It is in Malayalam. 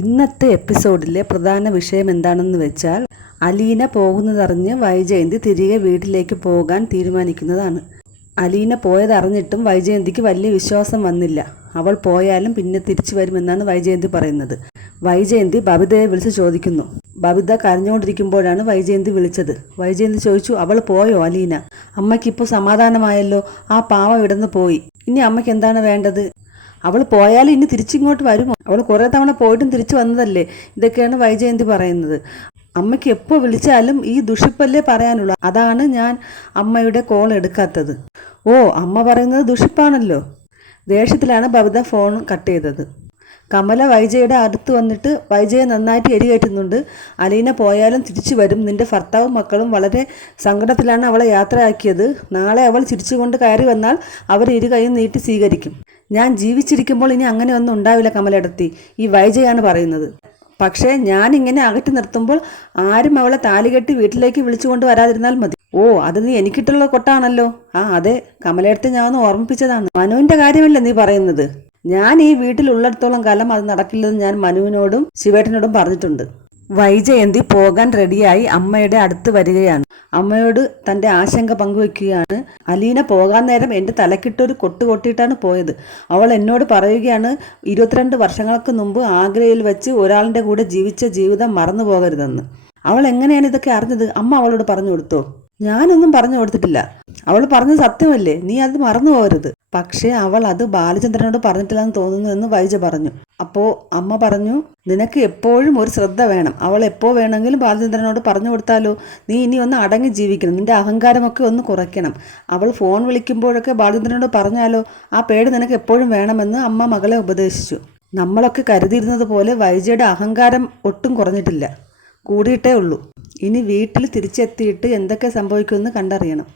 ഇന്നത്തെ എപ്പിസോഡിലെ പ്രധാന വിഷയം എന്താണെന്ന് വെച്ചാൽ അലീന പോകുന്നതറിഞ്ഞ് വൈജയന്തി തിരികെ വീട്ടിലേക്ക് പോകാൻ തീരുമാനിക്കുന്നതാണ്. അലീന പോയതറിഞ്ഞിട്ടും വൈജയന്തിക്ക് വലിയ വിശ്വാസം വന്നില്ല. അവൾ പോയാലും പിന്നെ തിരിച്ചു വരുമെന്നാണ് വൈജയന്തി പറയുന്നത്. വൈജയന്തി ബബിതയെ വിളിച്ച് ചോദിക്കുന്നു. ബബിത കരഞ്ഞുകൊണ്ടിരിക്കുമ്പോഴാണ് വൈജയന്തി വിളിച്ചത്. വൈജയന്തി ചോദിച്ചു, അവൾ പോയോ അലീന? അമ്മയ്ക്കിപ്പോൾ സമാധാനമായല്ലോ, ആ പാവം ഇടന്ന് പോയി. ഇനി അമ്മയ്ക്ക് എന്താണ് വേണ്ടത്? അവൾ പോയാലും ഇനി തിരിച്ചിങ്ങോട്ട് വരുമോ? അവൾ കുറേ തവണ പോയിട്ടും തിരിച്ചു വന്നതല്ലേ? ഇതൊക്കെയാണ് വൈജയന്തി പറയുന്നത്. അമ്മയ്ക്ക് എപ്പോൾ വിളിച്ചാലും ഈ ദുഷിപ്പല്ലേ പറയാനുള്ളൂ. അതാണ് ഞാൻ അമ്മയുടെ കോൾ എടുക്കാത്തത്. ഓ, അമ്മ പറയുന്നത് ദുഷിപ്പാണല്ലോ. ദേഷ്യത്തിലാണ് ബബിത ഫോൺ കട്ട് ചെയ്തത്. കമല വൈജയുടെ അടുത്ത് വന്നിട്ട് വൈജയെ നന്നായിട്ട് എരികേറ്റുന്നുണ്ട്. അലീന പോയാലും തിരിച്ചു വരും. നിന്റെ ഭർത്താവും മക്കളും വളരെ സങ്കടത്തിലാണ് അവളെ യാത്രയാക്കിയത്. നാളെ അവൾ ചിരിച്ചുകൊണ്ട് കയറി വന്നാൽ അവർ ഇരു കൈയും നീട്ടി സ്വീകരിക്കും. ഞാൻ ജീവിച്ചിരിക്കുമ്പോൾ ഇനി അങ്ങനെ ഒന്നും ഉണ്ടാവില്ല കമലയിടത്തി, ഈ വൈജയാണ് പറയുന്നത്. പക്ഷേ ഞാനിങ്ങനെ അകറ്റി നിർത്തുമ്പോൾ ആരും അവളെ താലികെട്ടി വീട്ടിലേക്ക് വിളിച്ചുകൊണ്ട് വരാതിരുന്നാൽ മതി. ഓ, അത് നീ എനിക്കിട്ടുള്ള കൊട്ടാണല്ലോ. അതെ, കമലയിടത്ത് ഞാൻ ഒന്ന് ഓർമ്മിപ്പിച്ചതാണ്. മനുവിന്റെ കാര്യമല്ലേ നീ പറയുന്നത്? ഞാൻ ഈ വീട്ടിലുള്ളിടത്തോളം കാലം അത് നടക്കില്ലെന്ന് ഞാൻ മനുവിനോടും ശിവേട്ടനോടും പറഞ്ഞിട്ടുണ്ട്. വൈജയന്തി പോകാൻ റെഡിയായി അമ്മയുടെ അടുത്ത് വരികയാണ്. അമ്മയോട് തൻ്റെ ആശങ്ക പങ്കുവെക്കുകയാണ്. അലീന പോകാൻ നേരം എൻ്റെ തലക്കിട്ടൊരു കൊട്ട് കൊട്ടിയിട്ടാണ് പോയത്. അവൾ എന്നോട് പറയുകയാണ്, 22 വർഷങ്ങൾക്ക് മുമ്പ് ആഗ്രയിൽ വെച്ച് ഒരാളിൻ്റെ കൂടെ ജീവിച്ച ജീവിതം മറന്നു പോകരുതെന്ന്. അവൾ എങ്ങനെയാണ് ഇതൊക്കെ അറിഞ്ഞത്? അമ്മ അവളോട് പറഞ്ഞു കൊടുത്തോ? ഞാനൊന്നും പറഞ്ഞു കൊടുത്തിട്ടില്ല. അവൾ പറഞ്ഞത് സത്യമല്ലേ, നീ അത് മറന്നു പോകരുത്. പക്ഷേ അവൾ അത് ബാലചന്ദ്രനോട് പറഞ്ഞിട്ടില്ലെന്ന് തോന്നുന്നു എന്ന് വൈജ പറഞ്ഞു. അപ്പോൾ അമ്മ പറഞ്ഞു, നിനക്ക് എപ്പോഴും ഒരു ശ്രദ്ധ വേണം. അവൾ എപ്പോൾ വേണമെങ്കിലും ബാലചന്ദ്രനോട് പറഞ്ഞു കൊടുത്താലോ? നീ ഇനി ഒന്ന് അടങ്ങി ജീവിക്കണം. നിന്റെ അഹങ്കാരമൊക്കെ ഒന്ന് കുറയ്ക്കണം. അവൾ ഫോൺ വിളിക്കുമ്പോഴൊക്കെ ബാലചന്ദ്രനോട് പറഞ്ഞാലോ? ആ പേടി നിനക്ക് എപ്പോഴും വേണമെന്ന് അമ്മ മകളെ ഉപദേശിച്ചു. നമ്മളൊക്കെ കരുതിയിരുന്നത് പോലെ വൈജയുടെ അഹങ്കാരം ഒട്ടും കുറഞ്ഞിട്ടില്ല, കൂടിയിട്ടേ ഉള്ളൂ. ഇനി വീട്ടിൽ തിരിച്ചെത്തിയിട്ട് എന്തൊക്കെ സംഭവിക്കുമെന്ന് കണ്ടറിയണം.